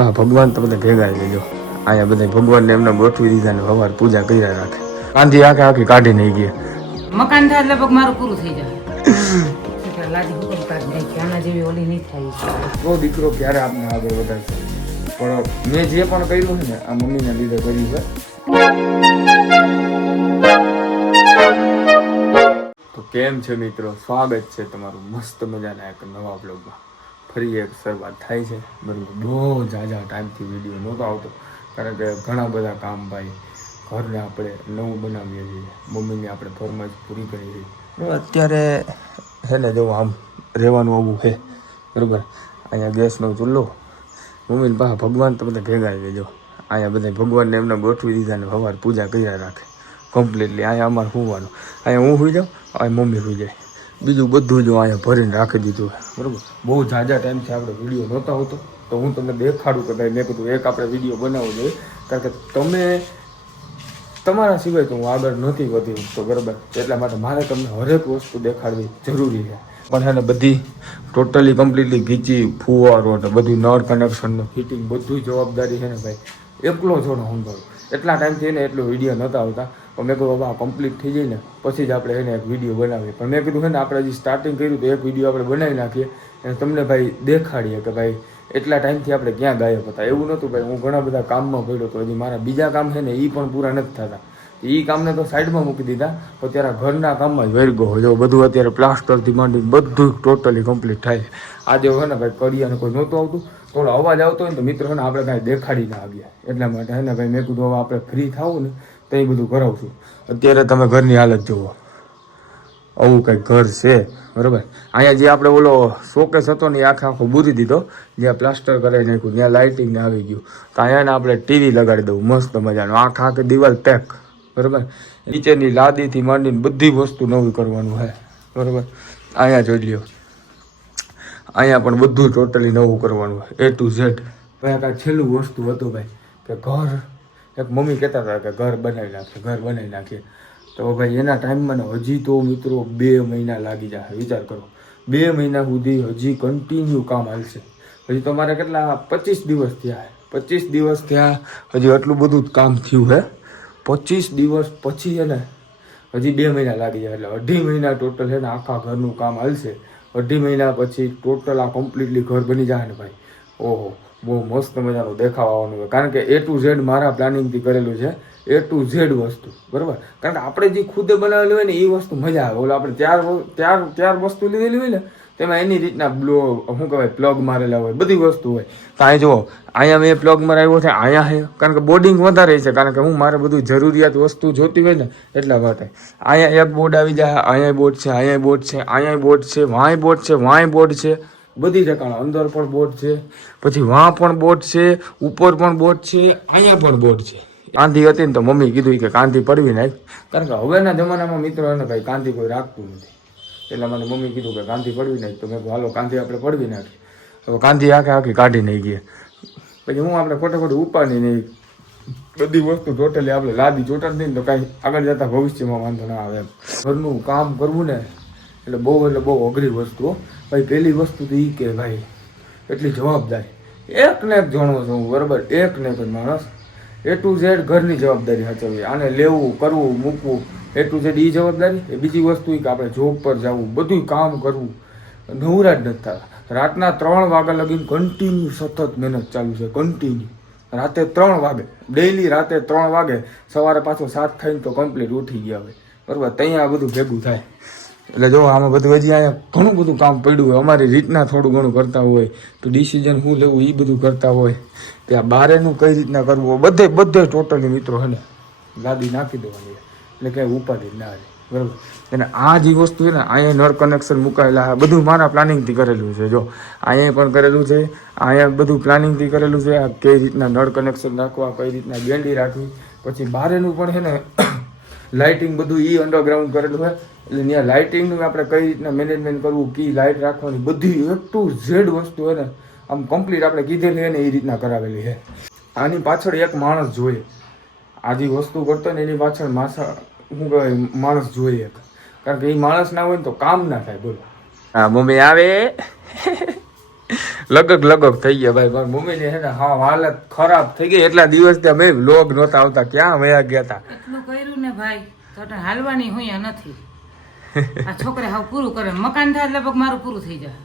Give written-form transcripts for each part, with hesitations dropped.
હા ભગવાન તો બધા ભેગા લેજો અહીંયા બધા ભગવાનને એમને ગોઠવી દીધા ને સવાર પૂજા કર્યા રાખે કાંધી આખે આખી કાઢી નહીં ગયા મકાન થાય એટલે પગ મારું પૂરું થઈ જાય લાદી હુકમ કાઢી નાખી આના જેવી ઓલી નહીં થાય તો દીકરો ક્યારે આપને આગળ વધારશે પણ મેં જે પણ કર્યું છે ને આ મમ્મીના લીધે કર્યું છે તો કેમ છે મિત્રો, સ્વાગત છે તમારું મસ્ત મજાના એક નવા બ્લોગમાં. ફરી એક શરૂઆત થાય છે બરાબર. બહુ ઝાઝા ટાઈમથી વિડીયો નહોતો આવતો કારણ કે ઘણા બધા કામ ભાઈ ઘરને આપણે નવું બનાવીએ છીએ, મમ્મીને આપણે ફરમાઈશ પૂરી કરી છે. અત્યારે છે ને જો આમ રહેવાનું આવું છે બરાબર. અહીંયા ગેસનો ચૂલ્લો, મમ્મીને પાસે ભગવાન તો બધા ભેગા લેજો. અહીંયા બધા ભગવાનને એમને ગોઠવી દીધા ને સવાર પૂજા કર્યા રાખે કમ્પ્લીટલી. અહીંયા અમારે સુવાનું, અહીંયા હું સુઈ જાઉં, અહીંયા મમ્મી સુઈ જાય, બીજું બધું જો અહીંયા ભરીને રાખી દીધું બરાબર. બહુ ઝાઝા ટાઈમથી આપણે વિડીયો નહોતા હોતો તો હું તમને દેખાડું કે ભાઈ મેં કીધું એક આપણે વિડીયો બનાવવો જોઈએ કારણ કે તમે તમારા સિવાય તો હું આગળ નથી વધી શકતો બરાબર. એટલા માટે મારે તમને હરેક વસ્તુ દેખાડવી જરૂરી છે. પણ છે ને બધી ટોટલી કમ્પ્લીટલી ગીચી ફુવારો ને બધું નળ કનેક્શનનું ફિટિંગ બધું જવાબદારી છે ને ભાઈ એકલો જોડો સંભાળું. એટલા ટાઈમથી એને એટલો વિડીયો નહોતા આવતા પણ મેં કીધું બાબા કમ્પ્લીટ થઈ જાય ને પછી જ આપણે એને એક વિડીયો બનાવીએ. પણ મેં કીધું છે ને આપણે હજી સ્ટાર્ટિંગ કર્યું તો એક વિડીયો આપણે બનાવી નાખીએ અને તમને ભાઈ દેખાડીએ કે ભાઈ એટલા ટાઈમથી આપણે ક્યાં ગાયબ હતા. એવું નહોતું ભાઈ, હું ઘણા બધા કામમાં પડ્યો હતો. હજી મારા બીજા કામ છે ને એ પણ પૂરા નથી થતા. એ કામને તો સાઈડમાં મૂકી દીધા, અત્યારે ઘરના કામમાં જ વેરગો હોય જો બધું. અત્યારે પ્લાસ્ટરથી માંડી બધું ટોટલી કમ્પ્લીટ થાય. આજે હોય ને ભાઈ કડિયાને કોઈ નહોતું આવતું, થોડો અવાજ આવતો હોય ને તો મિત્રો છે ને આપણે કાંઈ દેખાડી ના આવ્યા. એટલા માટે છે ને ભાઈ મેં કીધું હવે આપણે ફ્રી થવું ને તો એ બધું કરાવશું. અત્યારે તમે ઘરની હાલત જુઓ, આવું કંઈક ઘર છે બરાબર. અહીંયા જે આપણે ઓલો શોકેસ હતો ને એ આખો બૂરી દીધો, જ્યાં પ્લાસ્ટર કરાવી નાખ્યું ત્યાં લાઇટિંગ ને આવી ગયું. તો અહીંયા આપણે ટીવી લગાડી દઉં મસ્ત મજાનું, આખી દિવાલ પેક બરાબર. નીચેની લાદીથી માંડીને બધી વસ્તુ નવી કરવાનું છે બરાબર. અહીંયા જોઈ લ્યો, અહીંયા પણ બધું ટોટલી નવું કરવાનું હોય A to Z. ભાઈ કાંઈ છેલ્લું વસ્તુ હતું ભાઈ કે ઘર, એક મમ્મી કહેતા હતા કે ઘર બનાવી નાખીએ, ઘર બનાવી નાખીએ. તો ભાઈ એના ટાઈમમાં ને હજી તો મિત્રો 2 મહિના લાગી જાય. વિચાર કરો 2 મહિના સુધી હજી કન્ટિન્યુ કામ હાલશે. હજી તો મારે કેટલા 25 દિવસ થયા, 25 દિવસ થયા હજી આટલું બધું કામ થયું હે. 25 દિવસ પછી છે ને હજી 2 મહિના લાગી જાય એટલે 2.5 મહિના ટોટલ છે ને આખા ઘરનું કામ હાલશે. 2.5 મહિના પછી ટોટલ આ કમ્પ્લીટલી ઘર બની જાય ને ભાઈ. ઓહો, બહુ મસ્ત મજાનું દેખાવ આવવાનું હોય કારણ કે A to Z મારા પ્લાનિંગથી કરેલું છે. A to Z વસ્તુ બરાબર. કારણ કે આપણે જે ખુદે બનાવેલી હોય ને એ વસ્તુ મજા આવે. ઓલો આપણે ત્યાર વસ્તુ લીધેલી હોય ને તેમાં એની રીતના શું કહેવાય પ્લગ મારેલા હોય, બધી વસ્તુ હોય. તો અહીં જુઓ, અહીંયા મેં પ્લગ મરાવ્યો છે, અહીંયા છે કારણ કે બોર્ડિંગ વધારે છે કારણ કે હું મારે બધું જરૂરિયાત વસ્તુ જોતી હોય ને એટલા માટે. અહીંયા એક બોર્ડ આવી જાય, અહીંયા બોર્ડ છે, અહીંયા બોર્ડ છે, અહીંયા બોર્ડ છે, વાંય બોર્ડ છે, વાંય બોર્ડ છે, બધી જગ્યાએ અંદર પણ બોર્ડ છે, પછી વાં પણ બોર્ડ છે, ઉપર પણ બોર્ડ છે, અહીંયા પણ બોર્ડ છે. કાંધી હતી ને તો મમ્મી કીધું કે કાંધી પડવી નાખ કારણ કે હવેના જમાનામાં મિત્રો એને ભાઈ કાંધી કોઈ રાખતું નથી. એટલે મને મમ્મી કીધું કે કાંધી પડવી નાખ. તો મેં હાલો કાંધી આપણે પડવી નાખી. હવે કાંધી આખી કાઢી નહીં ગઈ. પછી હું આપણે ખોટે ઉપાડી નહીં, બધી વસ્તુ ટોટલી આપણે લાદી ચોટાડી દઈએ તો કાંઈ આગળ જતા ભવિષ્યમાં વાંધો ના આવે. ઘરનું કામ કરવું ને એટલે બહુ અઘરી વસ્તુ. ભાઈ પહેલી વસ્તુ તો એ કે ભાઈ એટલી જવાબદારી એક ને એક જાણવો છું બરાબર. એક ને એક માણસ A to Z ઘરની જવાબદારી સાચવવી, આને લેવું કરવું મૂકવું A to Z એ જવાબદારી. એ બીજી વસ્તુ કે આપણે જોબ પર જવું, બધું કામ કરવું, નવરા જ નથી થતા. રાતના 3 વાગ્યા લગીને કન્ટિન્યુ સતત મહેનત ચાલુ છે, કન્ટિન્યુ. રાતે 3 વાગે ડેઈલી, રાતે 3 વાગે, સવારે પાછો 7 થઈને તો કમ્પ્લીટ ઉઠી ગયા હોય બરાબર. ત્યાં આ બધું ભેગું થાય એટલે જો આમાં બધું હજી અહીંયા ઘણું બધું કામ પડ્યું હોય. અમારી રીતના થોડું ઘણું કરતા હોય તો ડિસિઝન શું લેવું એ બધું કરતા હોય. ત્યાં બારેનું કઈ રીતના કરવું બધે ટોટલી મિત્રો હે ને લાદી નાખી દેવાની એટલે ક્યાંય ઉપાધિ ના રહે બરાબર. અને આ જે વસ્તુ છે ને અહીંયા નળ કનેક્શન મુકાયેલા બધું મારા પ્લાનિંગથી કરેલું છે. જો અહીંયા પણ કરેલું છે, અહીંયા બધું પ્લાનિંગથી કરેલું છે. આ કઈ રીતના નળ કનેક્શન રાખવા, કઈ રીતના ગેંડી રાખવી, પછી બારેનું પણ છે ને લાઇટિંગ બધું એ અંડરગ્રાઉન્ડ કરેલું હોય એટલે ત્યાં લાઇટિંગનું આપણે કઈ રીતના મેનેજમેન્ટ કરવું, કી લાઇટ રાખવાની, બધી A to Z વસ્તુ હોય ને આમ કમ્પ્લીટ આપણે કીધેલી હોય ને એ રીતના કરાવેલી છે. આની પાછળ એક માણસ જોઈએ, આ જે વસ્તુ કરતો ને એની પાછળ શું કહેવાય માણસ જોઈએ કારણ કે એ માણસ ના હોય ને તો કામ ના થાય. બોલો હા મમ્મી આવે લગગ થઈ ગયા ભાઈ. મારી મમ્મીની છે ને હા હાલત ખરાબ થઈ ગઈ. એટલા દિવસ ત્યાં મેં વ્લોગ નહોતા આવતા, ક્યાં વયા ગયા હતા. એટલું કર્યું ને ભાઈ તો હાલવાની હોય નથી. આ છોકરા હાવ પૂરું કરે, મકાન થાય એટલે મારું પૂરું થઈ જાય.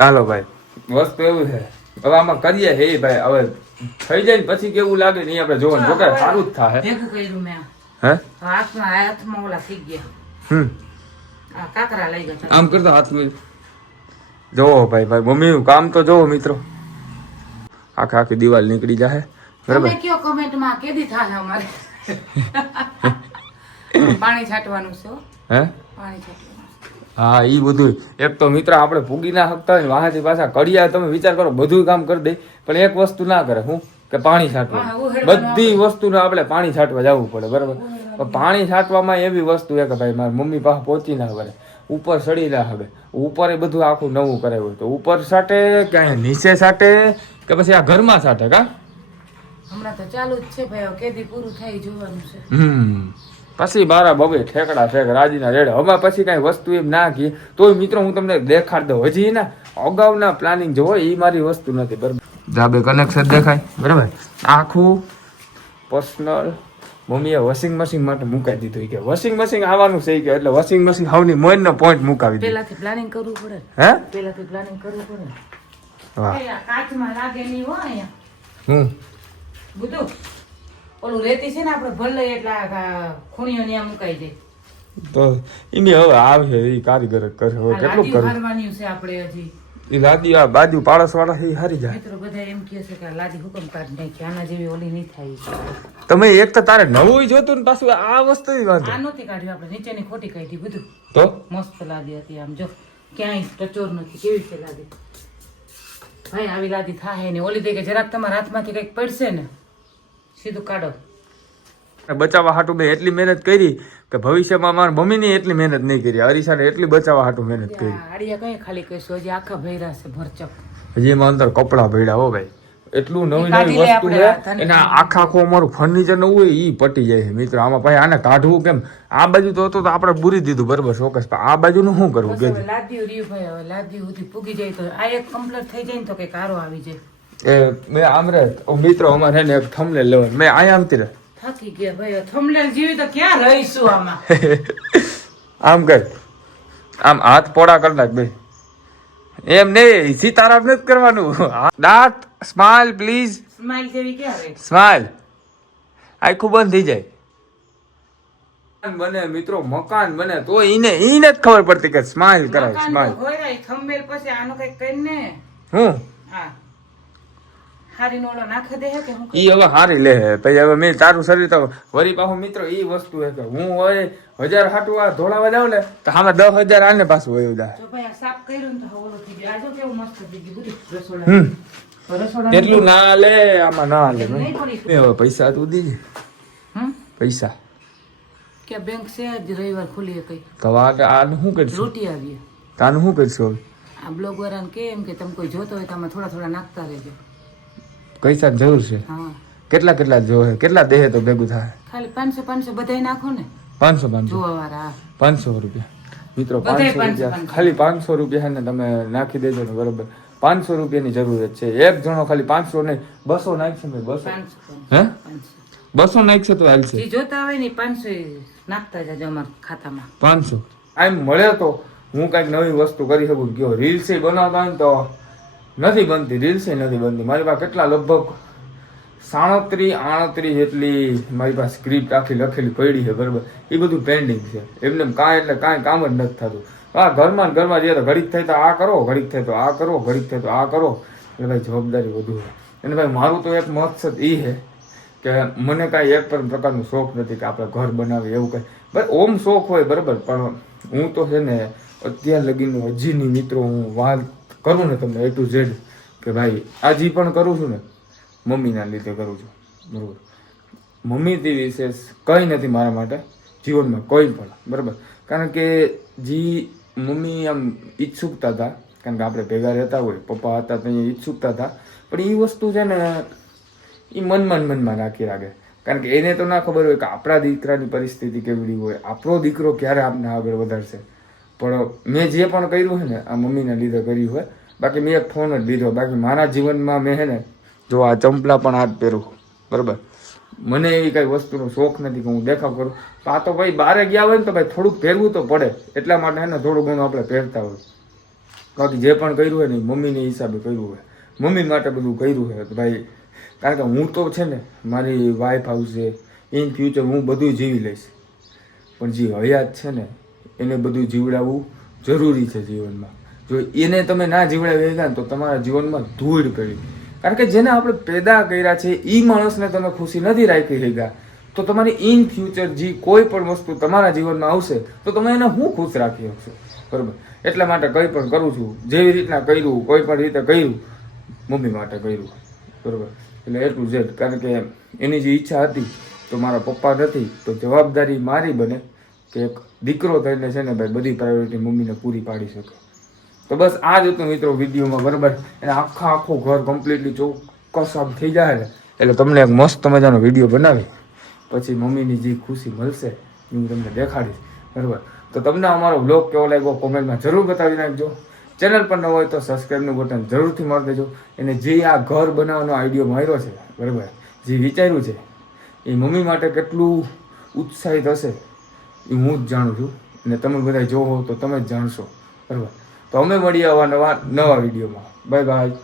હાલો ભાઈ, વસ્તુ એવું છે હવે આમાં કરીએ હે ભાઈ. હવે થઈ જાય ને પછી કેવું લાગે ને આપણે જોવાનું. જો કે સારું જ થાય. ભેગું કર્યું મેં હે હાથમાં ઓલા થઈ ગયા. આ કાકરા લઈ ગયા. આમ કરતો હાથમાં જોવો ભાઈ. મમ્મીનું કામ તો જોવો મિત્રો. આખી દિવાલ નીકળી જાય બરાબર. તમે કયો કમેન્ટમાં કેદી થાય અમારે પાણી છાંટવાનું છે હો. હે પાણી છાંટવાનું. હા ઈ બધું એક તો મિત્ર આપણે પૂગી ના શકતા હોય વાહાથી પાછા કડિયા. તમે વિચાર કરો બધું કામ કરી દે પણ એક વસ્તુ ના કરે. હું કે પાણી છાંટવા. બધી વસ્તુને આપણે પાણી છાંટવા જવું પડે બરાબર. પણ પાણી છાંટવામાં એવી વસ્તુ છે કે ભાઈ મારી મમ્મી પાસે પહોંચી ના કરે, ઉપર સડી ના હવે, ઉપર એ બધું આખું નવું કરાવ્યું હોય તો ઉપર છાંટે કે અહીંયા નીચે છાંટે કે પછી આ ઘરમાં છાંટે કા. હમણાં તો ચાલુ જ છે ભાઈ, કેદી પૂરું થાય જોવાનું છે. પછી બારા બબે ઠેકડા ઠેક રાજીના રેડે. હવે પછી કઈ વસ્તુ એમ ના કી તોય મિત્રો હું તમને દેખાડ દઉં. હજી ના અગાઉના પ્લાનિંગ જો હોય એ મારી વસ્તુ નથી બરાબર. જાબે કનેક્શન દેખાય બરાબર. આખું પર્સનલ મમ્મીએ વોશિંગ મશીન માટે મુકાઈ દીધું કે વોશિંગ મશીન આવવાનું છે કે એટલે વોશિંગ મશીન હાવની મોઈનનો પોઈન્ટ મુકાવી દીધું. પેલાથી પ્લાનિંગ કરવું પડે. હે પેલાથી પ્લાનિંગ કરવું પડે. વાહ. એ આ કાચમાં લાગે નહીં હો અહીંયા. બધું ઓલું રેતી છે ને આપણે ભલે એટલા ખૂણીઓ ત્યાં મુકાઈ જાય તો એની હવે આવશે એ કારીગર જ કરે. હવે કેટલું કરવું હારવાની છે આપણે હજી. એ લાદી આ બાજુ પાડોશ વાળા એ હારી જાય. મિત્રો બધા એમ કહે છે કે આ લાદી હુકમ કાઢી નાખી, આના જેવી ઓલી નહીં થાય. તમે એક તો તારે નવું જોતું ને પાછું આ વસ્તુ વાંધો આ નહોતી કાઢ્યું આપણે, નીચેની ખોટી કાઢી બધું. તો મસ્ત લાદી હતી આમ જો, ક્યાંય ટચોર નથી. કેવી છે લાદી ભાઈ? આવી લાદી થાય ને ઓલી દે કે જરાક તમારા હાથમાંથી કંઈક પડશે ને સીધું કાઢો. બચાવવા હાટું મેં એટલી મહેનત કરી કે ભવિષ્યમાં મારા મમ્મીની એટલી મહેનત નહીં કરી, હરીશાને એટલી બચાવવા હાટું મહેનત કરી. આડિયા કઈ ખાલી કહીશું, હજી આખા ભર્યા છે ભરચક. હજી એમાં અંદર કપડા ભર્યા હો ભાઈ. એટલું નવી કાઢી નવી લે વસ્તુ આપણે, છે એના આખું અમારું ફર્નિચર નવું હોય ઈ પટી જાય છે મિત્રો. આમાં ભાઈ આને કાઢવું કેમ? આ બાજુ તો હતું તો આપણે પૂરી દીધું બરોબર ચોક્કસ. આ બાજુનું શું કરવું કે લાદ્યું રહ્યું ભાઈ, હવે લાદ્યું સુધી પૂગી જાય તો આ એક કમ્પ્લીટ થઈ જાય ને તો કઈ કારો આવી જાય. એ મેં આમ રે મિત્રો અમારે ને એક થંબનેલ લેવાનું. મેં અહીંયા આવતી રે થાકી ગયા ભાઈ, થંબનેલ જેવી તો ક્યાં રહીશું આમાં. આમ કર, આમ હાથ પોડા કરી નાખ ભાઈ. એમ નહીં, સીતારામ નથી કરવાનું. દાંત સ્માઈલ પ્લીઝ. સ્માઈલ જેવી ક્યાં રહી? સ્માઈલ આખું બંધ થઈ જાય. બને મિત્રો મકાન બને તો ઈને જ ખબર પડતી કે સ્માઈલ કરાય. સ્માઈલ થંબનેલ પછી આનું કઈક કરીને હું હા હારી નોળો નાખી દે કે હું ઈ હવે હારી લે પછી. હવે મેં તારું શરીર તો વરી પાછું મિત્રો ઈ વસ્તુ છે કે હું હવે 1000 હાટું આ ધોળાવા જાવ ને તો આમાં 10,000 આને પાછું વયું જાય. જો ભાઈ આ સાફ કર્યું ને તો ઓલો થઈ ગયો. આ જો કેવું મસ્ત થઈ ગયું બધું રસોડા. રસોડા એટલું ના લે આમાં ના લે. નહીં પડી. હવે પૈસા તું દીજે. પૈસા કે બેંક છે આજ રવિવાર ખુલી કઈ તો આનું શું કરશું? રોટી આવી તાનું શું કરશું? આ બ્લોગ વાળાને કે એમ કે તમે કોઈ જોતો હોય તો આમાં થોડા થોડા નાખતા રહેજો. પૈસાની જરૂર છે. હા કેટલા જોવે? કેટલા દેહે તો ભેગું થાય? ખાલી 500 બધાય નાખો ને. 500 જોવા વાળા 500 રૂપિયા મિત્રો. બધાય 500 રૂપિયા 500. ખાલી 500 રૂપિયા ને તમે નાખી દેજો ને બરોબર. 500 રૂપિયાની જરૂરત છે. એક જણો ખાલી 500 નહીં 200 નાખશે ને 200. 500 હે 200 નાખશે તો હાલશે. જે જોતા હોય ને 500 નાખતા જાજો અમારા ખાતામાં. 500 આમ મળે તો હું કઈક નવી વસ્તુ કરી શકું. કયો રીલ્સ બનાવતા હોય ને તો નથી બનતી, રીલ્સ નથી બનતી. મારી પાસે કેટલા લગભગ 37-38 જેટલી મારી પાસે સ્ક્રિપ્ટ આખી લખેલી પડી છે બરોબર. એ બધું પેન્ડિંગ છે એમને કાંઈ એટલે કાંઈ કામ જ નથી થતું. હા ઘરમાં ને ઘરમાં જઈએ તો ઘડીક થાય તો આ કરો, ઘડીક થાય તો આ કરો, ઘડીક થાય તો આ કરો. એટલે ભાઈ જવાબદારી વધુ છે. અને ભાઈ મારું તો એક મકસદ એ છે કે મને કાંઈ એક પણ પ્રકારનો શોખ નથી કે આપણે ઘર બનાવીએ એવું કંઈ. ભાઈ ઓમ શોખ હોય બરાબર પણ હું તો છે ને અત્યાર લગીનું હજીની મિત્રો હું વાત કરું ને તમને A to Z કે ભાઈ આજે પણ કરું છું ને મમ્મીના લીધે કરું છું બરાબર. મમ્મીથી વિશેષ કંઈ નથી મારા માટે જીવનમાં કોઈ પણ બરાબર. કારણ કે જે મમ્મી આમ ઈચ્છુકતા હતા કારણ કે આપણે ભેગા રહેતા હોય, પપ્પા હતા તો અહીંયા ઈચ્છુકતા હતા પણ એ વસ્તુ છે ને એ મનમાં રાખે. કારણ કે એને તો ના ખબર હોય કે આપણા દીકરાની પરિસ્થિતિ કેવડી હોય, આપણો દીકરો ક્યારે આપણે આગળ વધારશે. પણ મેં જે પણ કર્યું છે ને આ મમ્મીના લીધે કર્યું હોય. બાકી મેં એક ફોન જ લીધો. બાકી મારા જીવનમાં મેં હે ને જો આ ચંપલા પણ હાથ પહેરું બરાબર. મને એવી કઈ વસ્તુનો શોખ નથી કે હું દેખાવ કરું. તો આ તો ભાઈ બહાર ગયા હોય ને તો ભાઈ થોડુંક પહેરવું તો પડે. એટલા માટે હે ને થોડું ઘણું આપણે પહેરતા હોય. બાકી જે પણ કર્યું હોય ને મમ્મીને હિસાબે કર્યું હોય. મમ્મી માટે બધું કર્યું હોય તો ભાઈ, કારણ કે હું તો છે ને મારી વાઈફ આવશે ઇન ફ્યુચર હું બધું જીવી લઈશ. પણ જે હયાત છે ને એને બધું જીવડાવવું જરૂરી છે જીવનમાં. જો એને તમે ના જીવડાવી ગયા ને તો તમારા જીવનમાં ધૂળ પડી. કારણ કે જેને આપણે પેદા કર્યા છે એ માણસને તમે ખુશી નથી રાખી ગયા તો તમારી ઇન ફ્યુચર જે કોઈ પણ વસ્તુ તમારા જીવનમાં આવશે તો તમે એને હું ખુશ રાખી શકશો બરાબર. એટલા માટે કંઈ પણ કરું છું જેવી રીતના કર્યું, કોઈ પણ રીતે કર્યું, મમ્મી માટે કર્યું બરાબર. એટલે એટલું જ. કારણ કે એની જે ઈચ્છા હતી તો મારા પપ્પા નથી તો જવાબદારી મારી બને કે એક દીકરો થઈને છે ને ભાઈ બધી પ્રાયોરિટી મમ્મીને પૂરી પાડી શકે. તો બસ આ જ હતું મિત્રો વિડીયોમાં બરાબર. એને આખું ઘર કમ્પ્લીટલી ચોક્કસ આમ થઈ જાય ને એટલે તમને એક મસ્ત મજાનો વિડીયો બનાવી પછી મમ્મીની જે ખુશી મળશે એ હું તમને દેખાડીશ બરાબર. તો તમને અમારો બ્લોગ કેવો લાગ્યો કોમેન્ટમાં જરૂર બતાવી નાખજો. ચેનલ પર ન હોય તો સબસ્ક્રાઈબનું બટન જરૂરથી મારી દેજો. એને જે આ ઘર બનાવવાનો આઈડિયો માર્યો છે બરાબર, જે વિચાર્યું છે એ મમ્મી માટે કેટલું ઉત્સાહિત હશે એ હું જ જાણું છું. અને તમે બધા જોવો તો તમે જ જાણશો બરાબર. તો અમે મળીએ આવા નવા વિડીયોમાં. Bye bye.